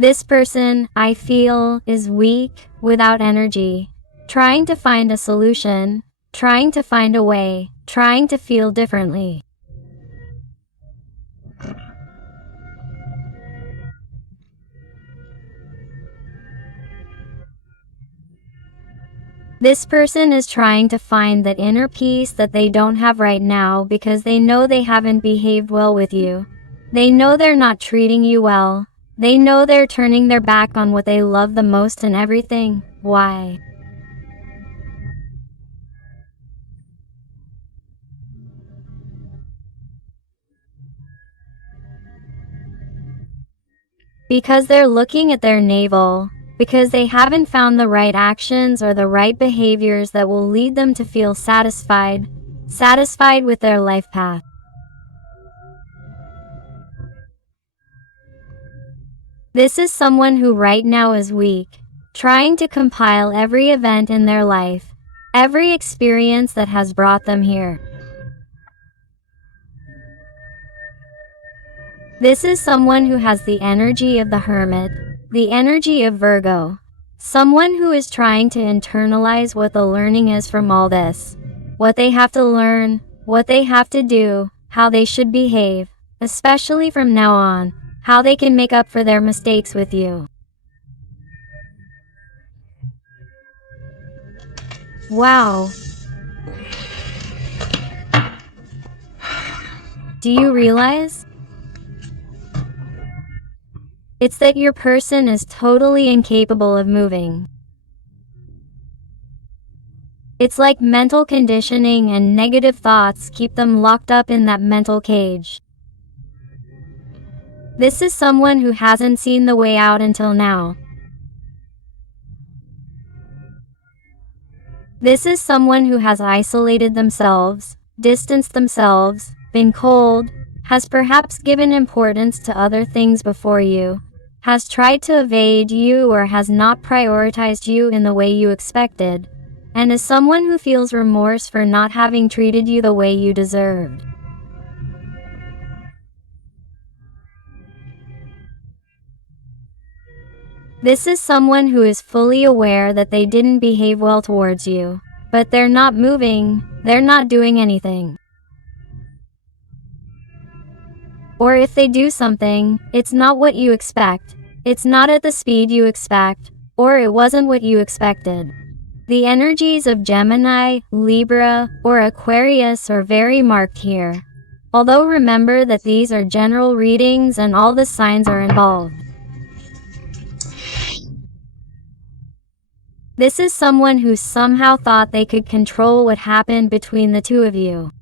This person, I feel, is weak, without energy, trying to find a solution, trying to find a way, trying to feel differently. This person is trying to find that inner peace that they don't have right now because they know they haven't behaved well with you. They know they're not treating you well. They know they're turning their back on what they love the most and everything. Why? Because they're looking at their navel. Because they haven't found the right actions or the right behaviors that will lead them to feel satisfied with their life path. This is someone who right now is weak, trying to compile every event in their life, every experience that has brought them here. This is someone who has the energy of the Hermit, the energy of Virgo. Someone who is trying to internalize what the learning is from all this. What they have to learn, what they have to do, how they should behave, especially from now on, how they can make up for their mistakes with you. Wow. Do you realize? It's that your person is totally incapable of moving. It's like mental conditioning and negative thoughts keep them locked up in that mental cage. This is someone who hasn't seen the way out until now. This is someone who has isolated themselves, distanced themselves, been cold, has perhaps given importance to other things before you, has tried to evade you or has not prioritized you in the way you expected, and is someone who feels remorse for not having treated you the way you deserved. This is someone who is fully aware that they didn't behave well towards you, but they're not moving, they're not doing anything. Or if they do something, it's not what you expect, it's not at the speed you expect, or it wasn't what you expected. The energies of Gemini, Libra, or Aquarius are very marked here. Although remember that these are general readings and all the signs are involved. This is someone who somehow thought they could control what happened between the two of you.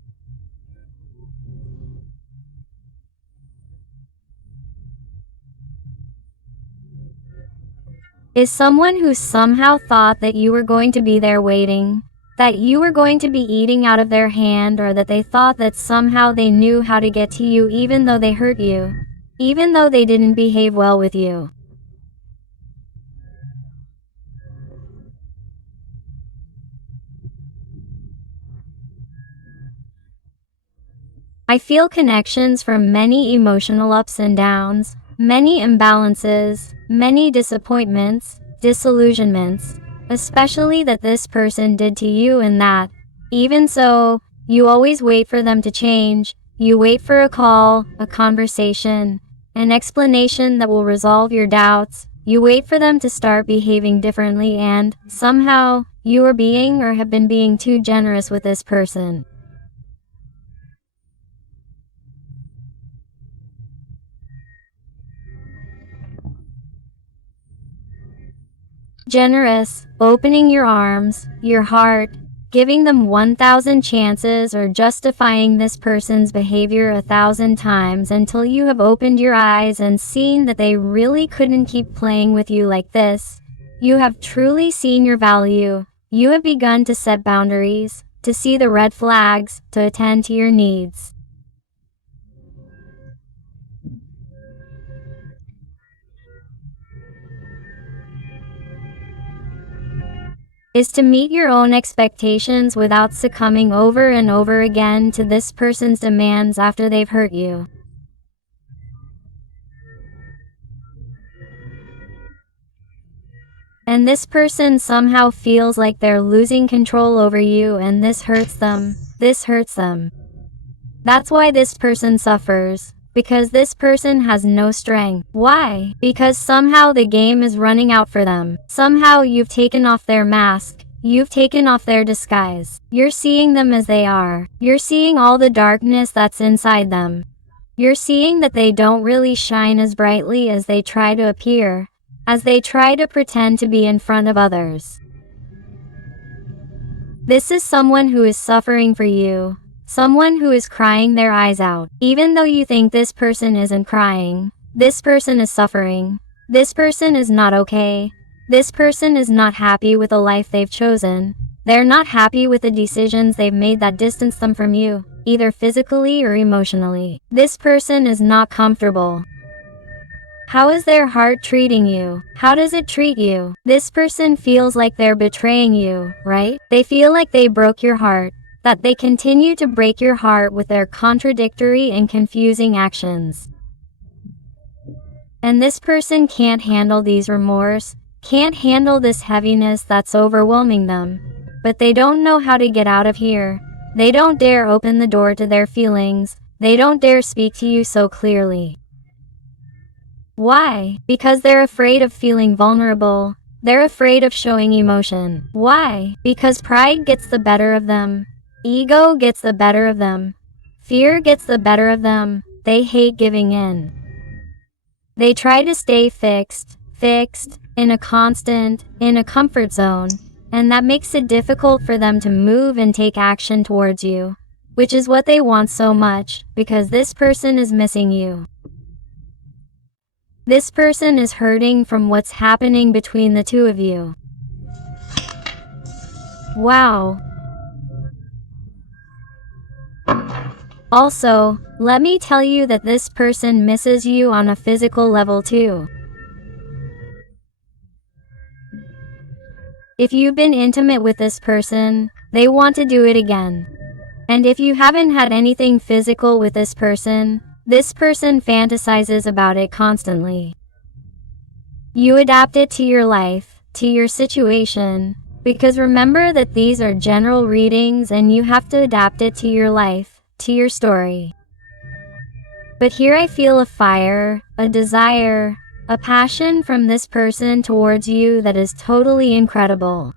Is someone who somehow thought that you were going to be there waiting, that you were going to be eating out of their hand, or that they thought that somehow they knew how to get to you even though they hurt you, even though they didn't behave well with you. I feel connections from many emotional ups and downs, many imbalances, many disappointments, disillusionments, especially that this person did to you, and that, even so, you always wait for them to change. You wait for a call, a conversation, an explanation that will resolve your doubts. You wait for them to start behaving differently, and somehow, you are being or have been being too generous with this person. Generous, opening your arms, your heart, giving them 1,000 chances, or justifying this person's behavior 1,000 times until you have opened your eyes and seen that they really couldn't keep playing with you like this. You have truly seen your value. You have begun to set boundaries, to see the red flags, to attend to your needs. Is to meet your own expectations without succumbing over and over again to this person's demands after they've hurt you. And this person somehow feels like they're losing control over you, and this hurts them. This hurts them. That's why this person suffers. Because this person has no strength. Why? Because somehow the game is running out for them. Somehow you've taken off their mask. You've taken off their disguise. You're seeing them as they are. You're seeing all the darkness that's inside them. You're seeing that they don't really shine as brightly as they try to appear, as they try to pretend to be in front of others. This is someone who is suffering for you. Someone who is crying their eyes out. Even though you think this person isn't crying, this person is suffering. This person is not okay. This person is not happy with the life they've chosen. They're not happy with the decisions they've made that distance them from you, either physically or emotionally. This person is not comfortable. How is their heart treating you? How does it treat you? This person feels like they're betraying you, right? They feel like they broke your heart. That they continue to break your heart with their contradictory and confusing actions. And this person can't handle these remorse, can't handle this heaviness that's overwhelming them. But they don't know how to get out of here. They don't dare open the door to their feelings. They don't dare speak to you so clearly. Why? Because they're afraid of feeling vulnerable. They're afraid of showing emotion. Why? Because pride gets the better of them. Ego gets the better of them. Fear gets the better of them. They hate giving in. They try to stay fixed, in a comfort zone, and that makes it difficult for them to move and take action towards you, which is what they want so much, because this person is missing you. This person is hurting from what's happening between the two of you. Wow. Also, let me tell you that this person misses you on a physical level too. If you've been intimate with this person, they want to do it again. And if you haven't had anything physical with this person fantasizes about it constantly. You adapt it to your life, to your situation, because remember that these are general readings and you have to adapt it to your life, to your story. But here I feel a fire, a desire, a passion from this person towards you that is totally incredible.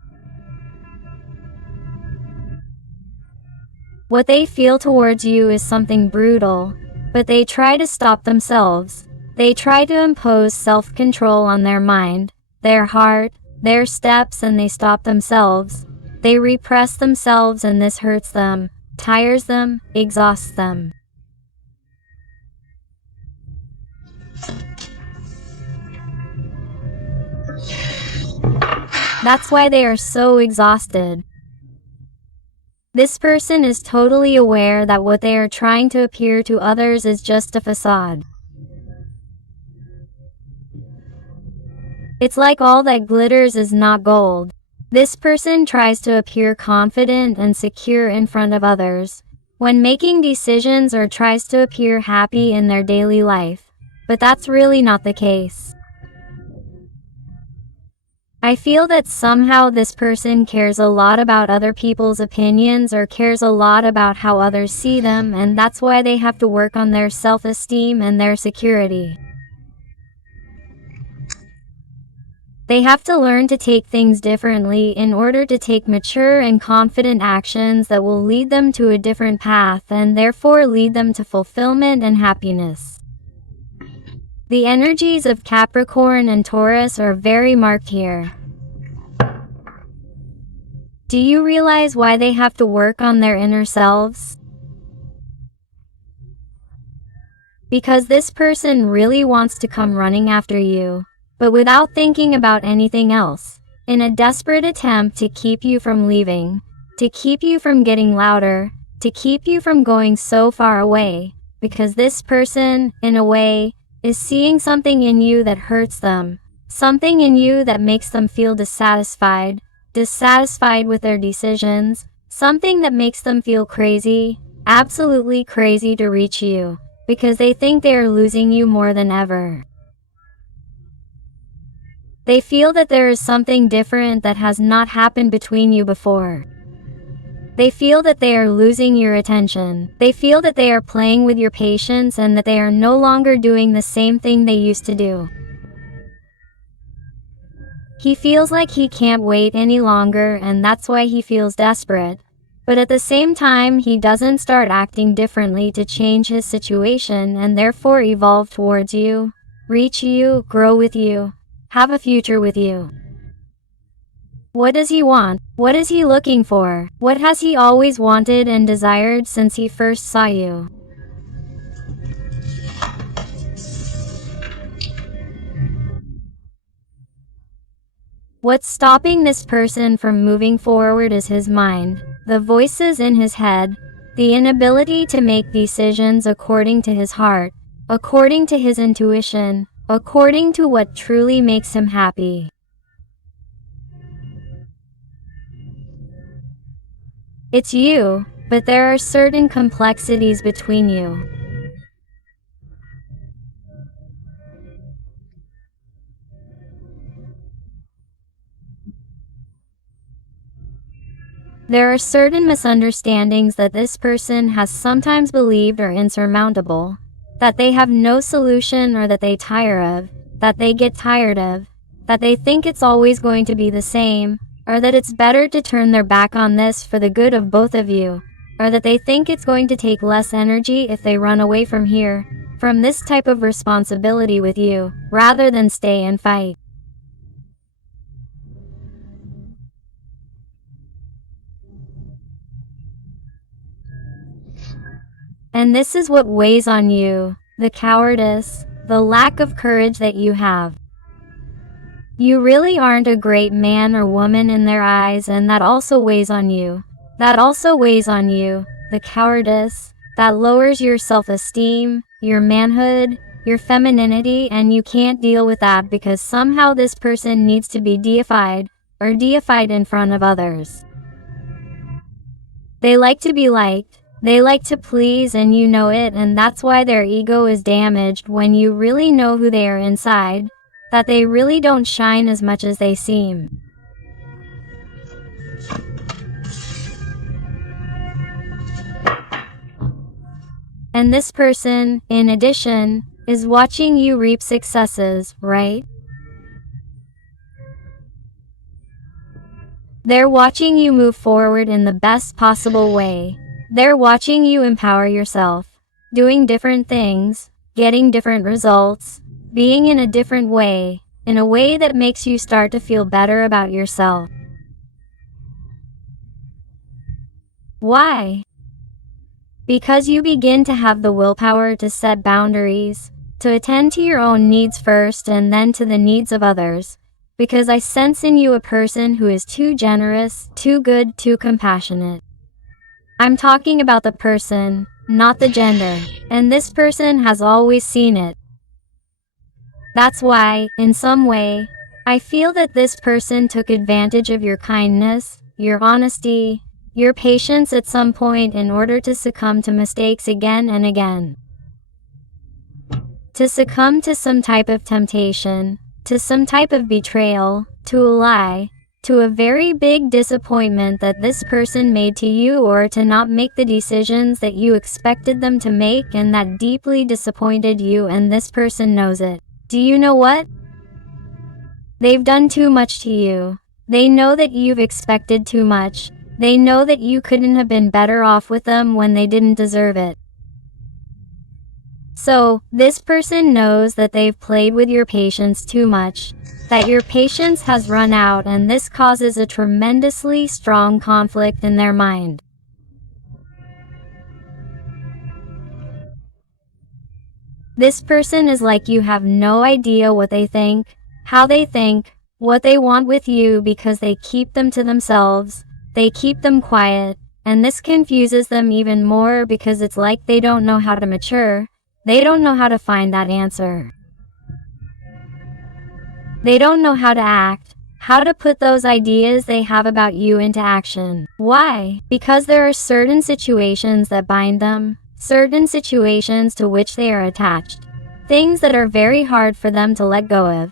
What they feel towards you is something brutal, but they try to stop themselves. They try to impose self-control on their mind, their heart, their steps, and they stop themselves. They repress themselves, and this hurts them, tires them, exhausts them. That's why they are so exhausted. This person is totally aware that what they are trying to appear to others is just a facade. It's like all that glitters is not gold. This person tries to appear confident and secure in front of others when making decisions, or tries to appear happy in their daily life, but that's really not the case. I feel that somehow this person cares a lot about other people's opinions, or cares a lot about how others see them, and that's why they have to work on their self-esteem and their security. They have to learn to take things differently in order to take mature and confident actions that will lead them to a different path and therefore lead them to fulfillment and happiness. The energies of Capricorn and Taurus are very marked here. Do you realize why they have to work on their inner selves? Because this person really wants to come running after you, but without thinking about anything else, in a desperate attempt to keep you from leaving, to keep you from getting louder, to keep you from going so far away, because this person, in a way, is seeing something in you that hurts them, something in you that makes them feel dissatisfied with their decisions, something that makes them feel crazy, absolutely crazy to reach you, because they think they are losing you more than ever. They feel that there is something different that has not happened between you before. They feel that they are losing your attention. They feel that they are playing with your patience and that they are no longer doing the same thing they used to do. He feels like he can't wait any longer, and that's why he feels desperate. But at the same time, he doesn't start acting differently to change his situation and therefore evolve towards you, reach you, grow with you, have a future with you. What does he want? What is he looking for? What has he always wanted and desired since he first saw you? What's stopping this person from moving forward is his mind, the voices in his head, the inability to make decisions according to his heart, according to his intuition, according to what truly makes him happy. It's you, but there are certain complexities between you. There are certain misunderstandings that this person has sometimes believed are insurmountable, that they have no solution or that they tire of, that they get tired of, that they think it's always going to be the same, or that it's better to turn their back on this for the good of both of you, or that they think it's going to take less energy if they run away from here, from this type of responsibility with you, rather than stay and fight. And this is what weighs on you, the cowardice, the lack of courage that you have. You really aren't a great man or woman in their eyes, and that also weighs on you. That also weighs on you, the cowardice, that lowers your self-esteem, your manhood, your femininity, and you can't deal with that because somehow this person needs to be deified, or deified in front of others. They like to be liked. They like to please, and you know it, and that's why their ego is damaged when you really know who they are inside, that they really don't shine as much as they seem. And this person, in addition, is watching you reap successes, right? They're watching you move forward in the best possible way. They're watching you empower yourself, doing different things, getting different results, being in a different way, in a way that makes you start to feel better about yourself. Why? Because you begin to have the willpower to set boundaries, to attend to your own needs first and then to the needs of others. Because I sense in you a person who is too generous, too good, too compassionate. I'm talking about the person, not the gender, and this person has always seen it. That's why, in some way, I feel that this person took advantage of your kindness, your honesty, your patience at some point in order to succumb to mistakes again and again. To succumb to some type of temptation, to some type of betrayal, to a lie, to a very big disappointment that this person made to you, or to not make the decisions that you expected them to make and that deeply disappointed you, and this person knows it. Do you know what? They've done too much to you. They know that you've expected too much. They know that you couldn't have been better off with them when they didn't deserve it. So, this person knows that they've played with your patience too much, that your patience has run out, and this causes a tremendously strong conflict in their mind. This person is like you have no idea what they think, how they think, what they want with you, because they keep them to themselves, they keep them quiet, and this confuses them even more because it's like they don't know how to mature, they don't know how to find that answer. They don't know how to act, how to put those ideas they have about you into action. Why? Because there are certain situations that bind them, certain situations to which they are attached, things that are very hard for them to let go of,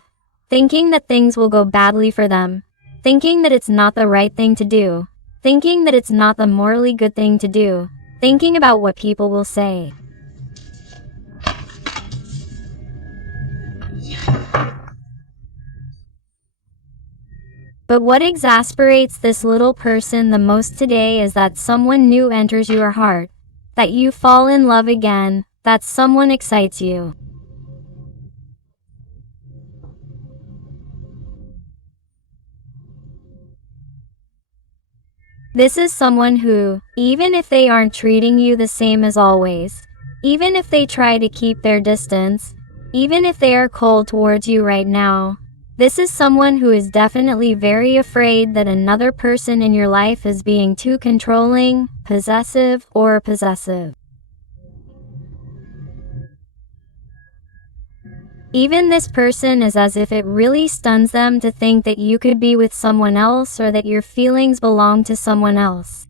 thinking that things will go badly for them, thinking that it's not the right thing to do, thinking that it's not the morally good thing to do, thinking about what people will say. But what exasperates this little person the most today is that someone new enters your heart, that you fall in love again, that someone excites you. This is someone who, even if they aren't treating you the same as always, even if they try to keep their distance, even if they are cold towards you right now, this is someone who is definitely very afraid that another person in your life is being too controlling, possessive, or possessive. Even this person is as if it really stuns them to think that you could be with someone else or that your feelings belong to someone else.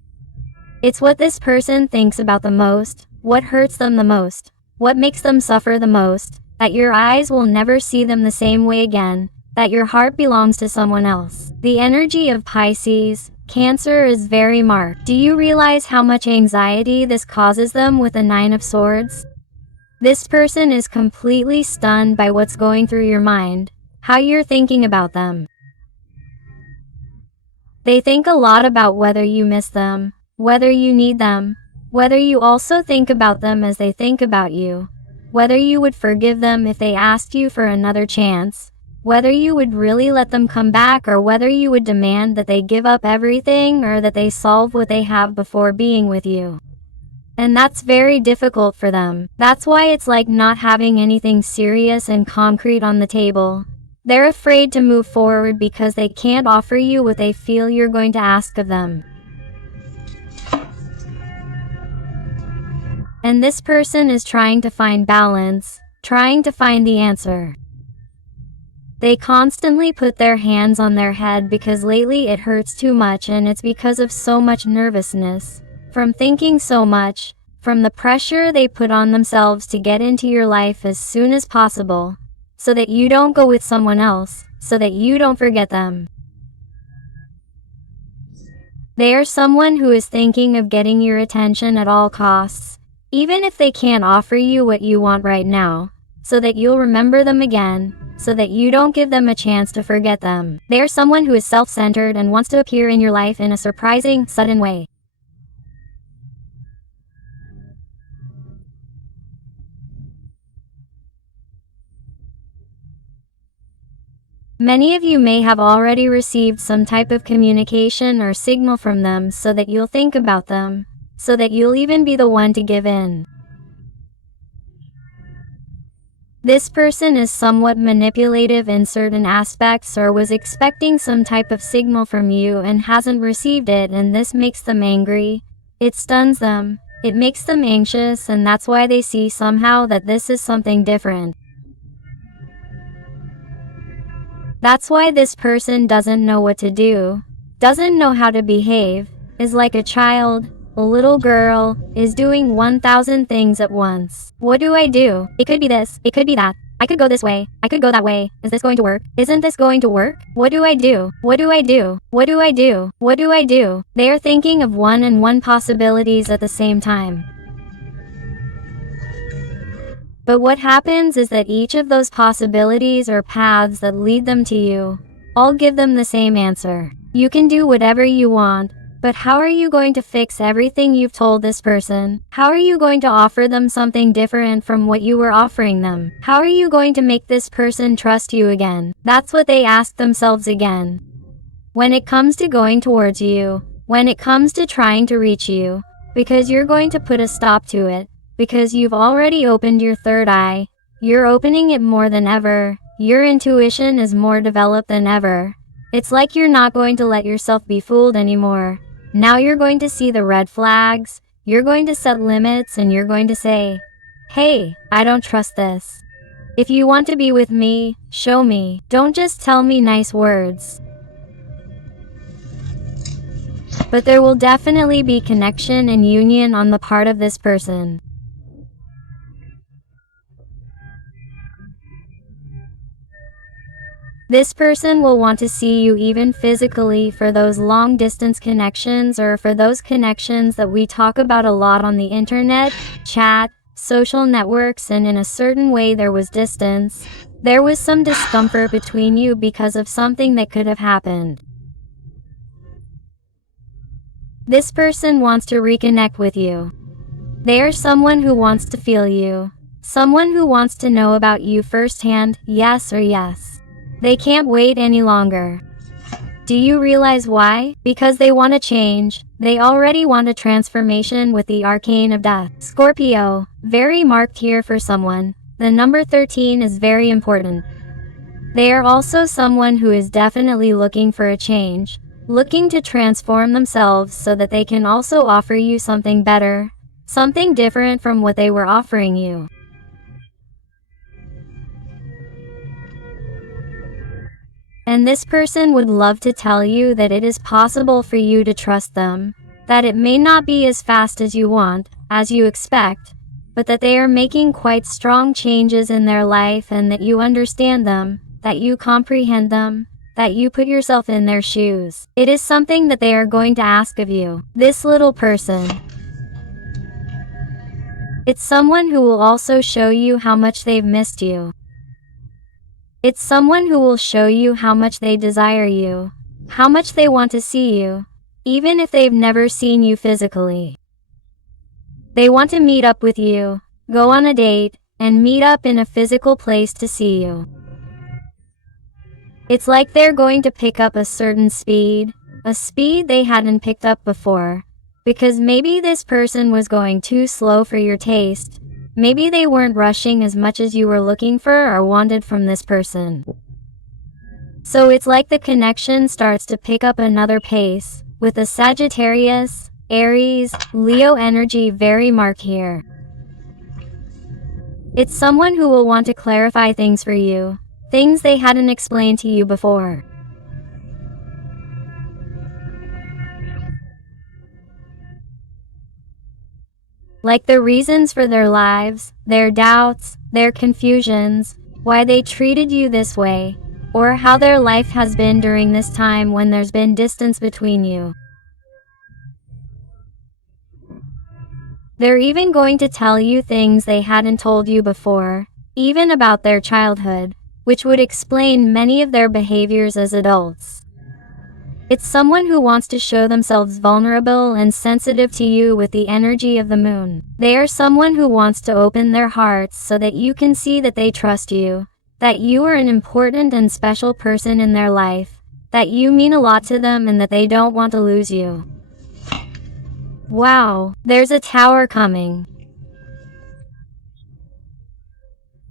It's what this person thinks about the most, what hurts them the most, what makes them suffer the most, that your eyes will never see them the same way again, that your heart belongs to someone else. The energy of Pisces, Cancer is very marked. Do you realize how much anxiety this causes them with the 9 of Swords? This person is completely stunned by what's going through your mind, how you're thinking about them. They think a lot about whether you miss them, whether you need them, whether you also think about them as they think about you, whether you would forgive them if they asked you for another chance, whether you would really let them come back, or whether you would demand that they give up everything or that they solve what they have before being with you. And that's very difficult for them. That's why it's like not having anything serious and concrete on the table. They're afraid to move forward because they can't offer you what they feel you're going to ask of them. And this person is trying to find balance, trying to find the answer. They constantly put their hands on their head because lately it hurts too much, and it's because of so much nervousness, from thinking so much, from the pressure they put on themselves to get into your life as soon as possible, so that you don't go with someone else, so that you don't forget them. They are someone who is thinking of getting your attention at all costs, even if they can't offer you what you want right now, so that you'll remember them again, so that you don't give them a chance to forget them. They are someone who is self-centered and wants to appear in your life in a surprising, sudden way. Many of you may have already received some type of communication or signal from them so that you'll think about them, so that you'll even be the one to give in. This person is somewhat manipulative in certain aspects, or was expecting some type of signal from you and hasn't received it, and this makes them angry. It stuns them, it makes them anxious, and that's why they see somehow that this is something different. That's why this person doesn't know what to do, doesn't know how to behave, is like a child, a little girl, is doing 1,000 things at once. What do I do? It could be this, it could be that. I could go this way, I could go that way. Is this going to work? Isn't this going to work? What do I do? What do I do? What do I do? What do I do? They are thinking of one and one possibilities at the same time. But what happens is that each of those possibilities or paths that lead them to you, all give them the same answer. You can do whatever you want, but how are you going to fix everything you've told this person? How are you going to offer them something different from what you were offering them? How are you going to make this person trust you again? That's what they ask themselves again. When it comes to going towards you, when it comes to trying to reach you, because you're going to put a stop to it, because you've already opened your third eye, you're opening it more than ever, your intuition is more developed than ever. It's like you're not going to let yourself be fooled anymore. Now you're going to see the red flags, you're going to set limits, and you're going to say, hey, I don't trust this. If you want to be with me, show me. Don't just tell me nice words. But there will definitely be connection and union on the part of this person. This person will want to see you even physically for those long distance connections, or for those connections that we talk about a lot on the internet, chat, social networks, and in a certain way there was distance. There was some discomfort between you because of something that could have happened. This person wants to reconnect with you. They are someone who wants to feel you. Someone who wants to know about you firsthand, yes or yes. They can't wait any longer. Do you realize why? Because they want to change. They already want a transformation with the arcane of death. Scorpio, very marked here for someone. The number 13 is very important. They are also someone who is definitely looking for a change, looking to transform themselves so that they can also offer you something better, something different from what they were offering you. And this person would love to tell you that it is possible for you to trust them, that it may not be as fast as you want, as you expect, but that they are making quite strong changes in their life and that you understand them, that you comprehend them, that you put yourself in their shoes. It is something that they are going to ask of you. This little person. It's someone who will also show you how much they've missed you. It's someone who will show you how much they desire you, how much they want to see you, even if they've never seen you physically. They want to meet up with you, go on a date, and meet up in a physical place to see you. It's like they're going to pick up a certain speed, a speed they hadn't picked up before, because maybe this person was going too slow for your taste. Maybe they weren't rushing as much as you were looking for or wanted from this person. So it's like the connection starts to pick up another pace, with a Sagittarius, Aries, Leo energy very marked here. It's someone who will want to clarify things for you, things they hadn't explained to you before. Like the reasons for their lives, their doubts, their confusions, why they treated you this way, or how their life has been during this time when there's been distance between you. They're even going to tell you things they hadn't told you before, even about their childhood, which would explain many of their behaviors as adults. It's someone who wants to show themselves vulnerable and sensitive to you with the energy of the moon. They are someone who wants to open their hearts so that you can see that they trust you, that you are an important and special person in their life, that you mean a lot to them and that they don't want to lose you. Wow, there's a tower coming.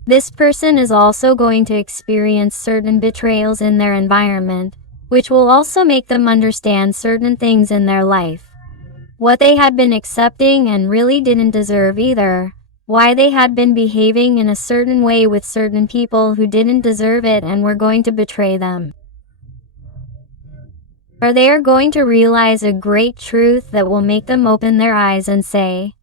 This person is also going to experience certain betrayals in their environment, which will also make them understand certain things in their life. What they had been accepting and really didn't deserve either. Why they had been behaving in a certain way with certain people who didn't deserve it and were going to betray them. Or they are going to realize a great truth that will make them open their eyes and say,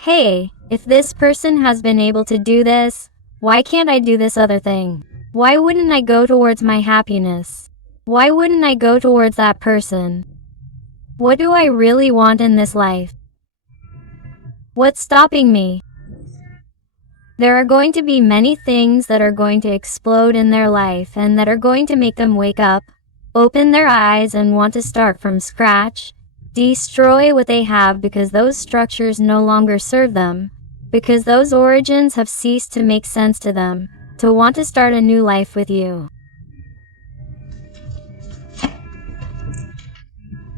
hey, if this person has been able to do this, why can't I do this other thing? Why wouldn't I go towards my happiness? Why wouldn't I go towards that person? What do I really want in this life? What's stopping me? There are going to be many things that are going to explode in their life and that are going to make them wake up, open their eyes and want to start from scratch, destroy what they have because those structures no longer serve them, because those origins have ceased to make sense to them, to want to start a new life with you.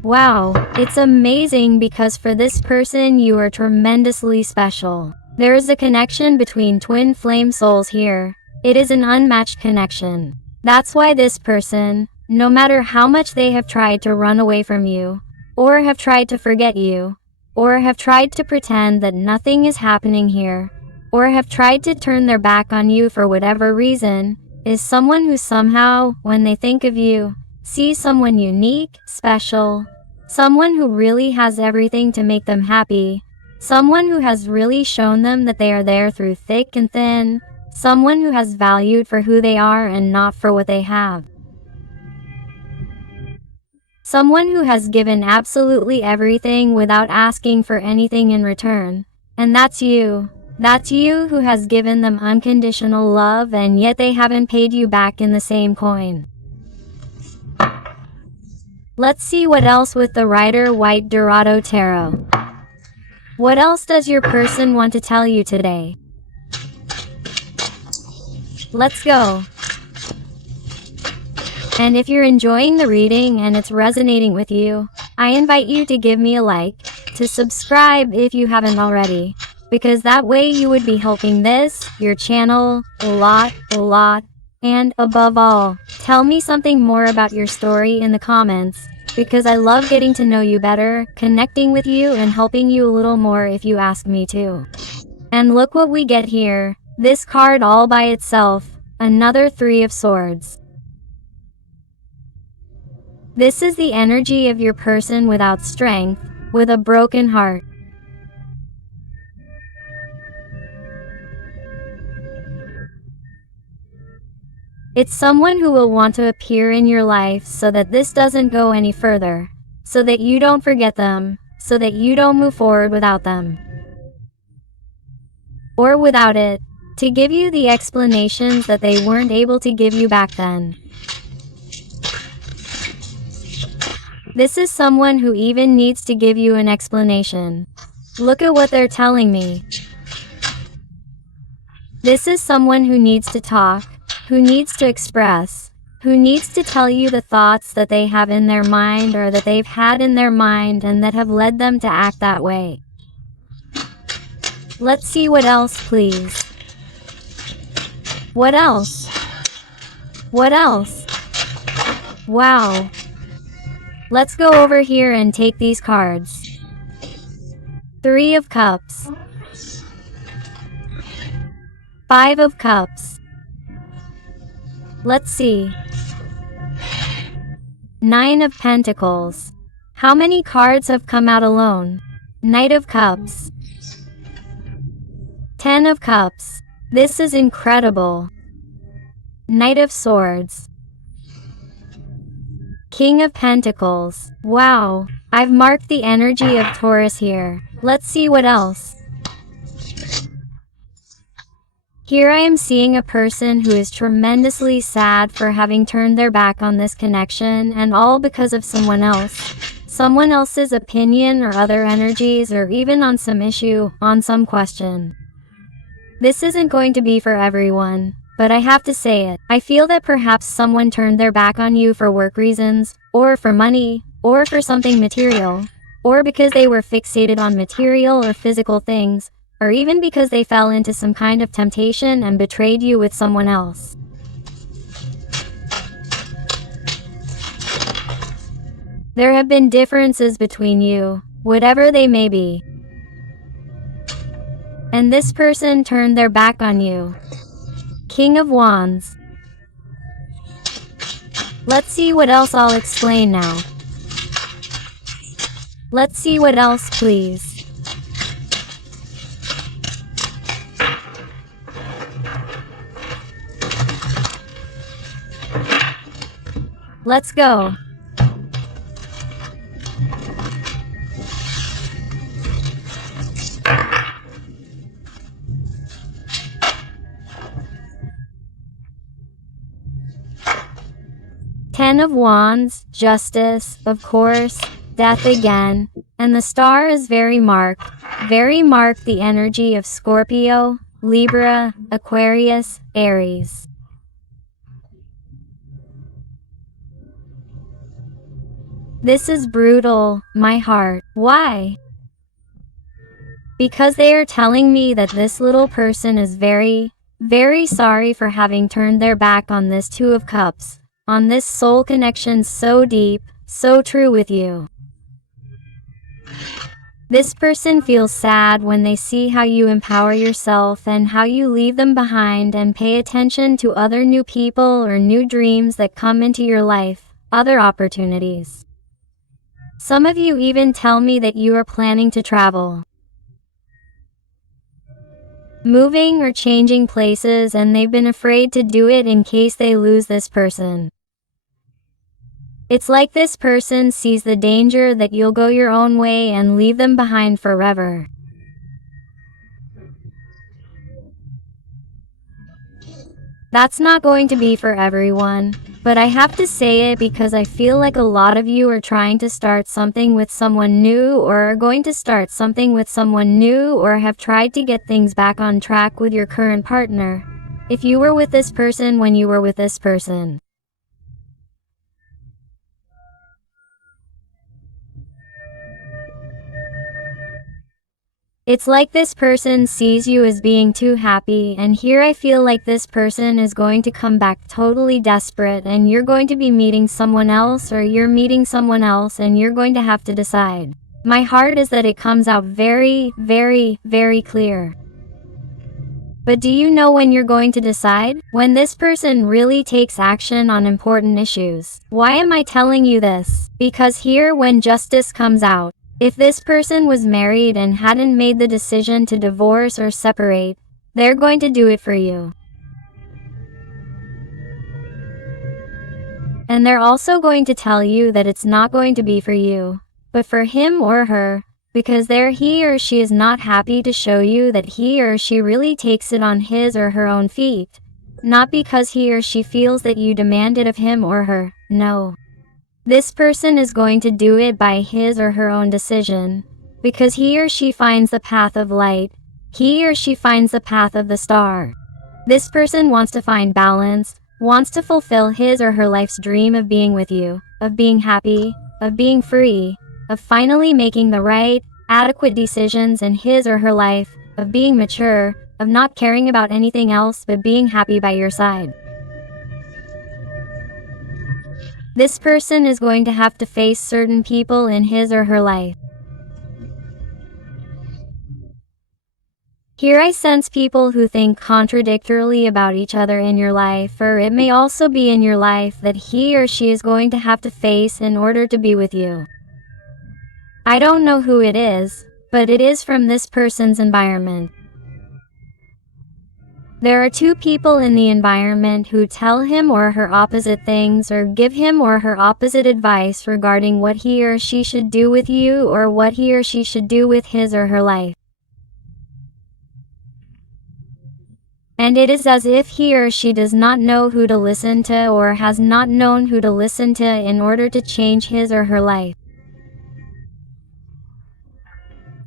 Wow, it's amazing because for this person you are tremendously special. There is a connection between twin flame souls here. It is an unmatched connection. That's why this person, no matter how much they have tried to run away from you, or have tried to forget you, or have tried to pretend that nothing is happening here, or have tried to turn their back on you for whatever reason, is someone who somehow, when they think of you, sees someone unique, special, someone who really has everything to make them happy, someone who has really shown them that they are there through thick and thin, someone who has valued for who they are and not for what they have. Someone who has given absolutely everything without asking for anything in return. And that's you. That's you who has given them unconditional love and yet they haven't paid you back in the same coin. Let's see what else with the Rider White Dorado Tarot. What else does your person want to tell you today? Let's go. And if you're enjoying the reading and it's resonating with you, I invite you to give me a like, to subscribe if you haven't already, because that way you would be helping this, your channel, a lot, and above all, tell me something more about your story in the comments, because I love getting to know you better, connecting with you and helping you a little more if you ask me to. And look what we get here, this card all by itself, another Three of Swords. This is the energy of your person without strength, with a broken heart. It's someone who will want to appear in your life so that this doesn't go any further, so that you don't forget them, so that you don't move forward without them. Or without it, to give you the explanations that they weren't able to give you back then. This is someone who even needs to give you an explanation. Look at what they're telling me. This is someone who needs to talk, who needs to express, who needs to tell you the thoughts that they have in their mind or that they've had in their mind and that have led them to act that way. Let's see what else, please. What else? What else? Wow. Let's go over here and take these cards. Three of Cups. Five of Cups. Let's see. Nine of Pentacles. How many cards have come out alone? Knight of Cups. 10 of Cups. This is incredible. Knight of Swords. King of Pentacles. Wow, I've marked the energy of Taurus here. Let's see what else. Here I am seeing a person who is tremendously sad for having turned their back on this connection, and all because of someone else. Someone else's opinion or other energies, or even on some issue, on some question. This isn't going to be for everyone, but I have to say it. I feel that perhaps someone turned their back on you for work reasons, or for money, or for something material, or because they were fixated on material or physical things, or even because they fell into some kind of temptation and betrayed you with someone else. There have been differences between you, whatever they may be. And this person turned their back on you. King of Wands. Let's see what else. I'll explain now. Let's see what else, please. Let's go. Ten of Wands, Justice, of course, Death again, and the star is very marked the energy of Scorpio, Libra, Aquarius, Aries. This is brutal, my heart. Why? Because they are telling me that this little person is very, very sorry for having turned their back on this Two of Cups, on this soul connection so deep, so true with you. This person feels sad when they see how you empower yourself and how you leave them behind and pay attention to other new people or new dreams that come into your life, other opportunities. Some of you even tell me that you are planning to travel, moving or changing places, and they've been afraid to do it in case they lose this person. It's like this person sees the danger that you'll go your own way and leave them behind forever. That's not going to be for everyone, but I have to say it because I feel like a lot of you are trying to start something with someone new, or are going to start something with someone new, or have tried to get things back on track with your current partner. If you were with this person when you were with this person. It's like this person sees you as being too happy, and here I feel like this person is going to come back totally desperate, and you're going to be meeting someone else, or you're meeting someone else, and you're going to have to decide. My heart is that it comes out very, very, very clear. But do you know when you're going to decide? When this person really takes action on important issues. Why am I telling you this? Because here, when justice comes out, if this person was married and hadn't made the decision to divorce or separate, they're going to do it for you. And they're also going to tell you that it's not going to be for you, but for him or her, because he or she is not happy to show you that he or she really takes it on his or her own feet. Not because he or she feels that you demand it of him or her, no. This person is going to do it by his or her own decision, because he or she finds the path of light, he or she finds the path of the star. This person wants to find balance, wants to fulfill his or her life's dream of being with you, of being happy, of being free, of finally making the right, adequate decisions in his or her life, of being mature, of not caring about anything else but being happy by your side. This person is going to have to face certain people in his or her life. Here I sense people who think contradictorily about each other in your life, or it may also be in your life that he or she is going to have to face in order to be with you. I don't know who it is, but it is from this person's environment. There are two people in the environment who tell him or her opposite things, or give him or her opposite advice regarding what he or she should do with you, or what he or she should do with his or her life. And it is as if he or she does not know who to listen to, or has not known who to listen to in order to change his or her life.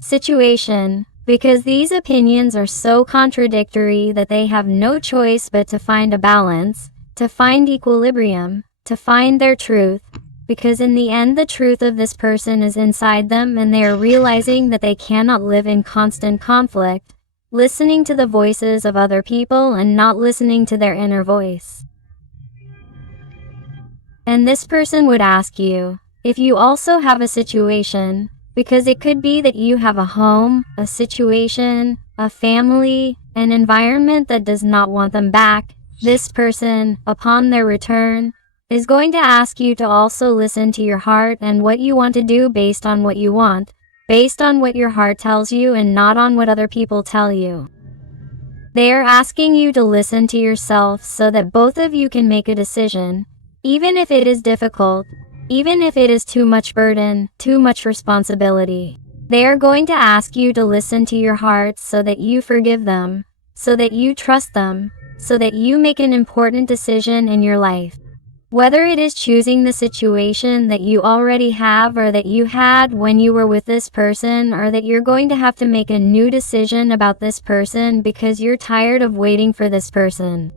Situation. Because these opinions are so contradictory that they have no choice but to find a balance, to find equilibrium, to find their truth, because in the end the truth of this person is inside them, and they are realizing that they cannot live in constant conflict, listening to the voices of other people and not listening to their inner voice. And this person would ask you if you also have a situation, because it could be that you have a home, a situation, a family, an environment that does not want them back. This person, upon their return, is going to ask you to also listen to your heart and what you want to do based on what you want, based on what your heart tells you and not on what other people tell you. They are asking you to listen to yourself so that both of you can make a decision, even if it is difficult, even if it is too much burden, too much responsibility. They are going to ask you to listen to your heart so that you forgive them, so that you trust them, so that you make an important decision in your life. Whether it is choosing the situation that you already have, or that you had when you were with this person, or that you're going to have to make a new decision about this person because you're tired of waiting for this person.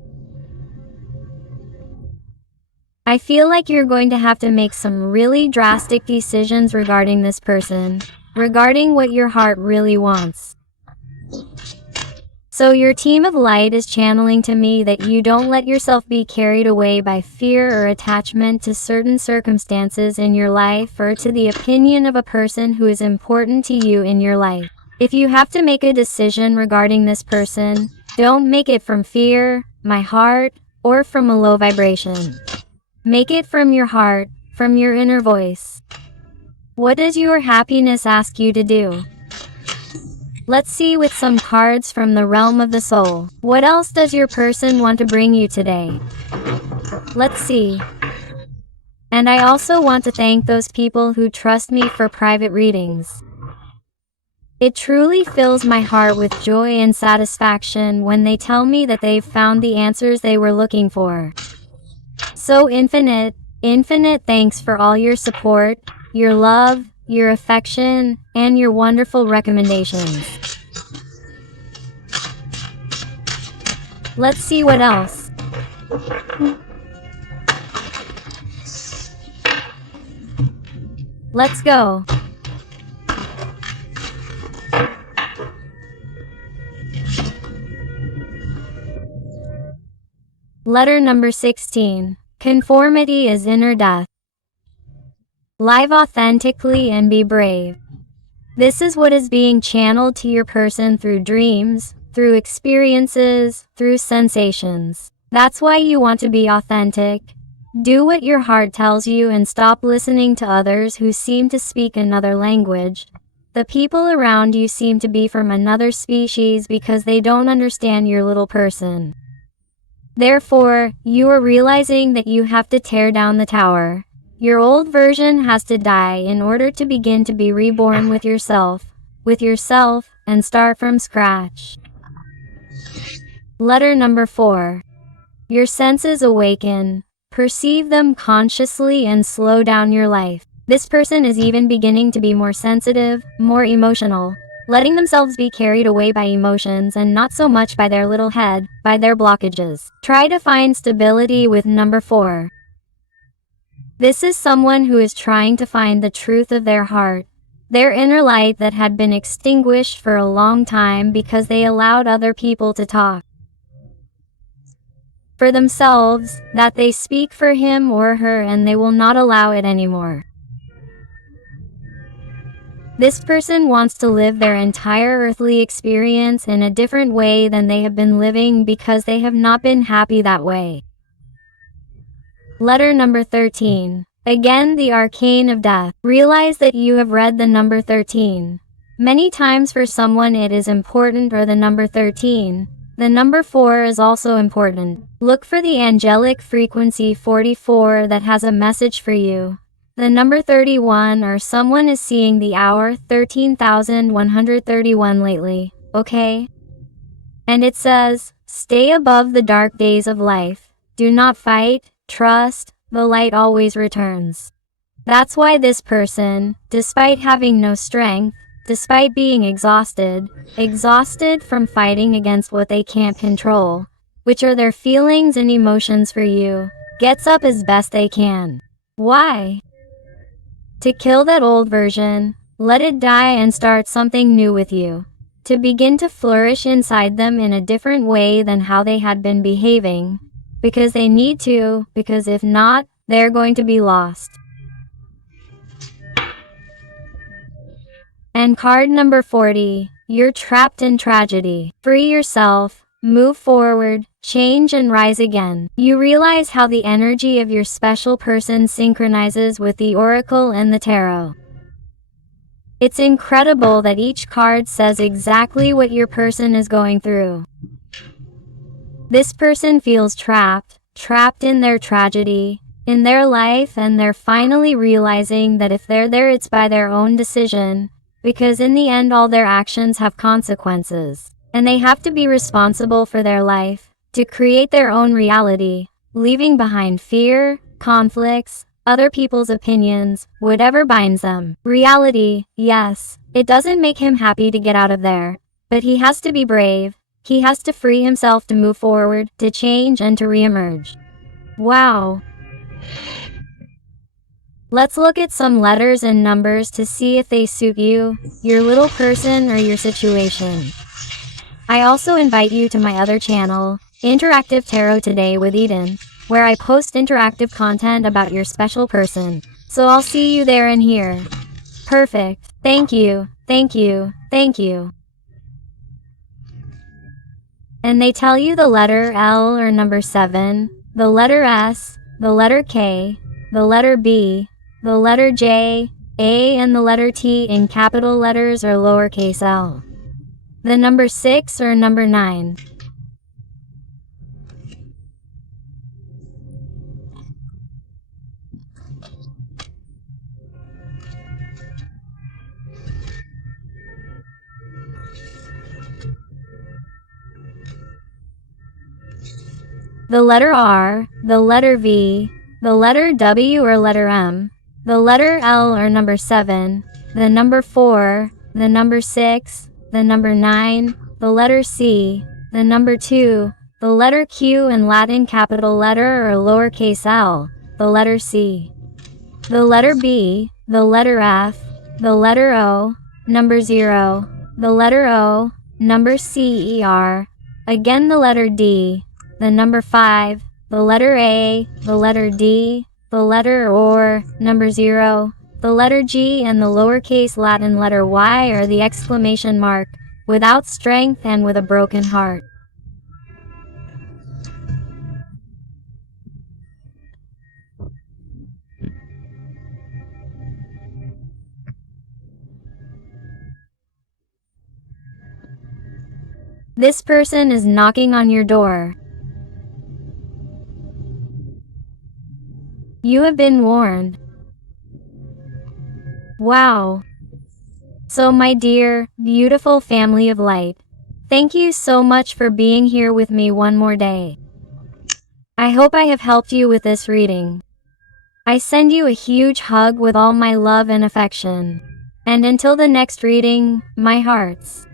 I feel like you're going to have to make some really drastic decisions regarding this person, regarding what your heart really wants. So your team of light is channeling to me that you don't let yourself be carried away by fear or attachment to certain circumstances in your life, or to the opinion of a person who is important to you in your life. If you have to make a decision regarding this person, don't make it from fear, my heart, or from a low vibration. Make it from your heart, from your inner voice. What does your happiness ask you to do? Let's see with some cards from the realm of the soul. What else does your person want to bring you today? Let's see. And I also want to thank those people who trust me for private readings. It truly fills my heart with joy and satisfaction when they tell me that they've found the answers they were looking for. So infinite thanks for all your support, your love, your affection, and your wonderful recommendations. Let's see what else. Let's go. Letter number 16. Conformity is inner death. Live authentically and be brave. This is what is being channeled to your person through dreams, through experiences, through sensations. That's why you want to be authentic. Do what your heart tells you and stop listening to others who seem to speak another language. The people around you seem to be from another species because they don't understand your little person. Therefore, you are realizing that you have to tear down the tower. Your old version has to die in order to begin to be reborn with yourself, and start from scratch. Letter number 4. Your senses awaken. Perceive them consciously and slow down your life. This person is even beginning to be more sensitive, more emotional, letting themselves be carried away by emotions and not so much by their little head, by their blockages. Try to find stability with number 4. This is someone who is trying to find the truth of their heart, their inner light that had been extinguished for a long time because they allowed other people to talk for themselves, that they speak for him or her and they will not allow it anymore. This person wants to live their entire earthly experience in a different way than they have been living because they have not been happy that way. Letter number 13. Again, the arcane of death. Realize that you have read the number 13. Many times for someone it is important, or the number 13. The number 4 is also important. Look for the angelic frequency 44 that has a message for you. The number 31, or someone is seeing the hour 13,131 lately, okay? And it says, stay above the dark days of life. Do not fight, trust, the light always returns. That's why this person, despite having no strength, despite being exhausted from fighting against what they can't control, which are their feelings and emotions for you, gets up as best they can. Why? To kill that old version, let it die and start something new with you. To begin to flourish inside them in a different way than how they had been behaving. Because they need to, because if not, they're going to be lost. And card number 40, you're trapped in tragedy. Free yourself, move forward, change and rise again. You realize how the energy of your special person synchronizes with the oracle and the tarot. It's incredible that each card says exactly what your person is going through. This person feels trapped in their tragedy, in their life, and they're finally realizing that if they're there, it's by their own decision, because in the end all their actions have consequences, and they have to be responsible for their life, to create their own reality, leaving behind fear, conflicts, other people's opinions, whatever binds them. Reality, yes, it doesn't make him happy to get out of there, but he has to be brave. He has to free himself to move forward, to change and to reemerge. Wow. Let's look at some letters and numbers to see if they suit you, your little person, or your situation. I also invite you to my other channel, Interactive Tarot Today with Eden, where I post interactive content about your special person. So I'll see you there and here. Perfect. Thank you, thank you, thank you. And they tell you the letter L or number 7, the letter S, the letter K, the letter B, the letter J, A, and the letter T in capital letters or lowercase l. The number 6 or number 9. the letter R, the letter V, the letter W or letter M, the letter L or number 7, the number 4, the number 6, the number 9, the letter C, the number 2, the letter Q in Latin capital letter or lowercase l, the letter C, the letter B, the letter F, the letter O, number 0, the letter O, number CER, again the letter D, the number 5, the letter A, the letter D, the letter OR, number 0, the letter G and the lowercase Latin letter Y or the exclamation mark, without strength and with a broken heart. This person is knocking on your door. You have been warned. Wow. So my dear, beautiful family of light, thank you so much for being here with me one more day. I hope I have helped you with this reading. I send you a huge hug with all my love and affection. And until the next reading, my hearts.